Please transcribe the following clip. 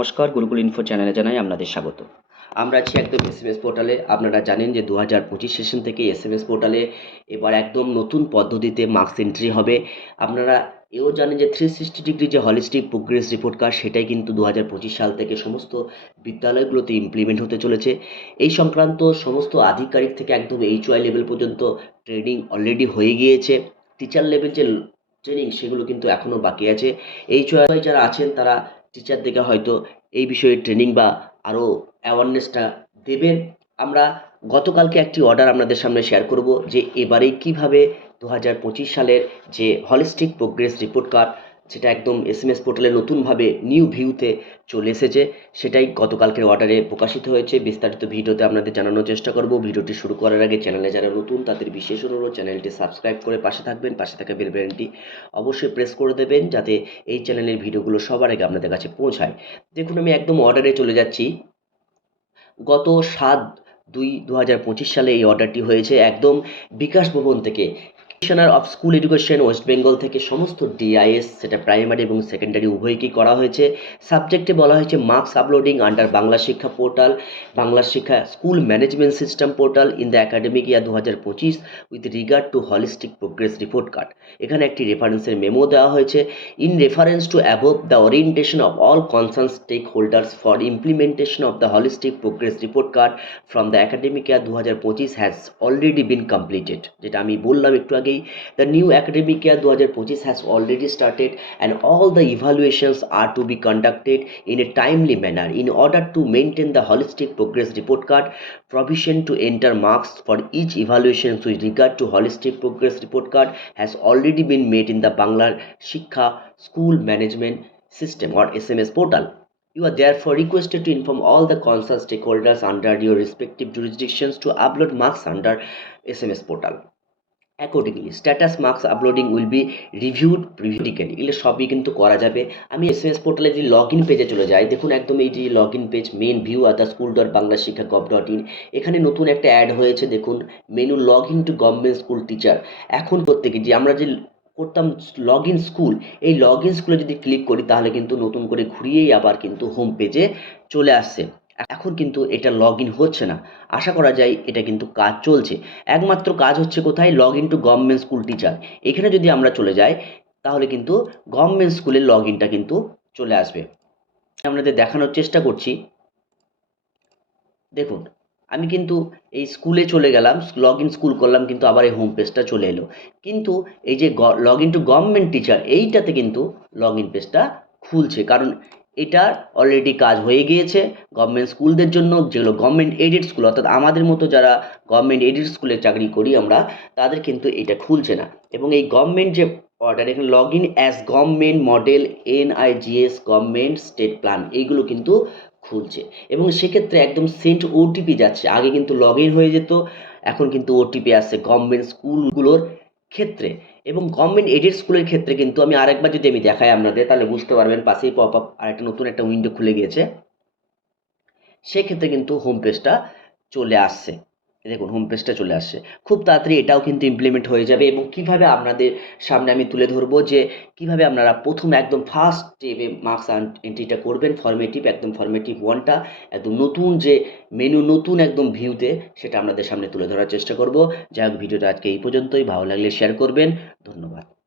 নমস্কার, গুরুকুল ইনফো চ্যানেলে জানাই আপনাদের স্বাগত। আমরা আছি একদম এস এম এস পোর্টালে আপনারা জানেন যে দু হাজার পঁচিশ সেশন থেকে এস এম এস পোর্টালে এবার একদম নতুন পদ্ধতিতে মার্কস এন্ট্রি হবে। আপনারা এও জানেন যে থ্রি সিক্সটি ডিগ্রি যে হলিস্টিক প্রোগ্রেস রিপোর্ট কার্ড সেটাই কিন্তু দু হাজার পঁচিশ সাল থেকে সমস্ত বিদ্যালয়গুলোতে ইমপ্লিমেন্ট হতে চলেছে। এই সংক্রান্ত সমস্ত আধিকারিক থেকে একদম এইচ ওয়াই লেভেল পর্যন্ত ট্রেনিং অলরেডি হয়ে গিয়েছে। টিচার লেভেল যে ট্রেনিং সেগুলো কিন্তু এখনও বাকি আছে। এইচ ওয়াই যারা আছেন, তারা টিচারদেরকে হয়তো এই বিষয়ে ট্রেনিং বা আরও অ্যাওয়ারনেসটা দেবেন। আমরা গতকালকে একটি অর্ডার আপনাদের সামনে শেয়ার করব যে এবারে কীভাবে দু হাজার পঁচিশ সালের যে হলিস্টিক প্রোগ্রেস রিপোর্ট কার্ড সেটা একদম এস এম এস পোর্টালে নতুনভাবে নিউ ভিউতে চলে এসেছে। সেটাই গতকালকের অর্ডারে প্রকাশিত হয়েছে। বিস্তারিত ভিডিওতে আপনাদের জানানোর চেষ্টা করব। ভিডিওটি শুরু করার আগে চ্যানেলে যারা নতুন, তাদের বিশেষ অনুরোধ চ্যানেলটি সাবস্ক্রাইব করে পাশে থাকবেন, পাশে থাকা বেল বাটনটি অবশ্যই প্রেস করে দেবেন, যাতে এই চ্যানেলের ভিডিওগুলো সবার আগে আপনাদের কাছে পৌঁছায়। দেখুন, আমি একদম অর্ডারে চলে যাচ্ছি। গত সাত দুই দু সালে এই অর্ডারটি হয়েছে একদম বিকাশ ভবন থেকে। Commissioner of school education West Bengal থেকে সমস্ত ডিআইএস সেটা প্রাইমারি এবং সেকেন্ডারি উভয়কেই করা হয়েছে। সাবজেক্টে বলা হয়েছে marks uploading under Bangla Shiksha portal Bangla Shiksha school management system portal in the academic year দু হাজার পঁচিশ with regard to holistic progress report card এখানে একটি রেফারেন্সের মেমো দেওয়া হয়েছে। In reference to above the orientation of all concern stakeholders for implementation of the holistic progress report card from the academic year দু হাজার পঁচিশ হ্যাজ অলরেডি বিন কমপ্লিটেড যেটা আমি বললাম একটু আগেই দ্য নিউ একাডেমিক ইয়ার দু হাজার পঁচিশ has already started and all the evaluations are to be conducted in a timely manner in order to maintain the holistic progress report card provision to enter marks for each evaluation with regard to holistic progress report card has already been made in the bangla shikha school management system or sms portal you are therefore requested to inform all the concerned stakeholders under your respective jurisdictions to upload marks under sms portal accordingly status marks uploading will be reviewed periodically এগুলো সবই কিন্তু করা যাবে। আমি S M S পোর্টালে যদি log in পেজে চলে যাই, দেখুন একদম এই যে log in page main view are the school dot Bangla Shiksha gov dot in এখানে নতুন একটা অ্যাড হয়েছে, দেখুন menu log in to government school teacher এখন প্রত্যেকে যে আমরা যে করতাম লগ ইন স্কুল এই লগ ইন স্কুলে যদি ক্লিক করি, তাহলে কিন্তু নতুন করে ঘুরিয়েই আবার কিন্তু হোম পেজে চলে আসছে। এখন কিন্তু এটা লগ ইন হচ্ছে না। আশা করা যায় এটা কিন্তু কাজ চলছে। একমাত্র কাজ হচ্ছে কোথায়? Log in to government school teacher এখানে যদি আমরা চলে যাই, তাহলে কিন্তু গভর্নমেন্ট স্কুলের লগ ইনটা কিন্তু চলে আসবে। আপনাদের দেখানোর চেষ্টা করছি। দেখুন, আমি কিন্তু এই স্কুলে চলে গেলাম লগ ইন স্কুল করলাম, কিন্তু আবার এই হোম পেজটা চলে এলো। কিন্তু এই যে log in to government teacher এইটাতে কিন্তু লগ ইন পেজটা খুলছে। কারণ এটার অলরেডি কাজ হয়ে গিয়েছে। গভর্নমেন্ট স্কুলদের জন্য যেগুলো গভর্নমেন্ট এডেড স্কুল অর্থাৎ আমাদের মতো যারা গভর্নমেন্ট এডেড স্কুলে চাকরি করি আমরা, তাদের কিন্তু এটা খুলছে না। এবং এই গভর্নমেন্ট যে অর্ডার এখানে log in as government model NIGS government state plan এইগুলো কিন্তু খুলছে। এবং সেক্ষেত্রে একদম সেন্ট ওটিপি যাচ্ছে। আগে কিন্তু লগ ইন হয়ে যেত, এখন কিন্তু ওটিপি আসছে। গভর্নমেন্ট স্কুলগুলোর ক্ষেত্রে এবং গভর্নমেন্ট এডেড স্কুলের ক্ষেত্রে কিন্তু আমি আরেকবার যদি আমি দেখাই আপনাদের, তাহলে বুঝতে পারবেন পাশেই পপ আপ আর একটা নতুন একটা উইন্ডো খুলে গিয়েছে। সেক্ষেত্রে কিন্তু হোম পেজটা চলে আসছে। দেখুন হোম পেজটা চলে আসছে। খুব তাড়াতাড়ি এটাও কিন্তু ইমপ্লিমেন্ট হয়ে যাবে এবং কীভাবে আপনাদের সামনে আমি তুলে ধরবো যে কীভাবে আপনারা প্রথম একদম ফার্স্ট স্টেপে মার্কস এন্ট্রিটা করবেন ফর্মেটিভ একদম ফর্মেটিভ ওয়ানটা একদম নতুন যে মেনু নতুন একদম ভিউতে সেটা আপনাদের সামনে তুলে ধরার চেষ্টা করব। যাই হোক, ভিডিওটা আজকে এই পর্যন্তই। ভালো লাগলে শেয়ার করবেন। ধন্যবাদ।